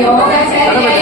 योगचर्या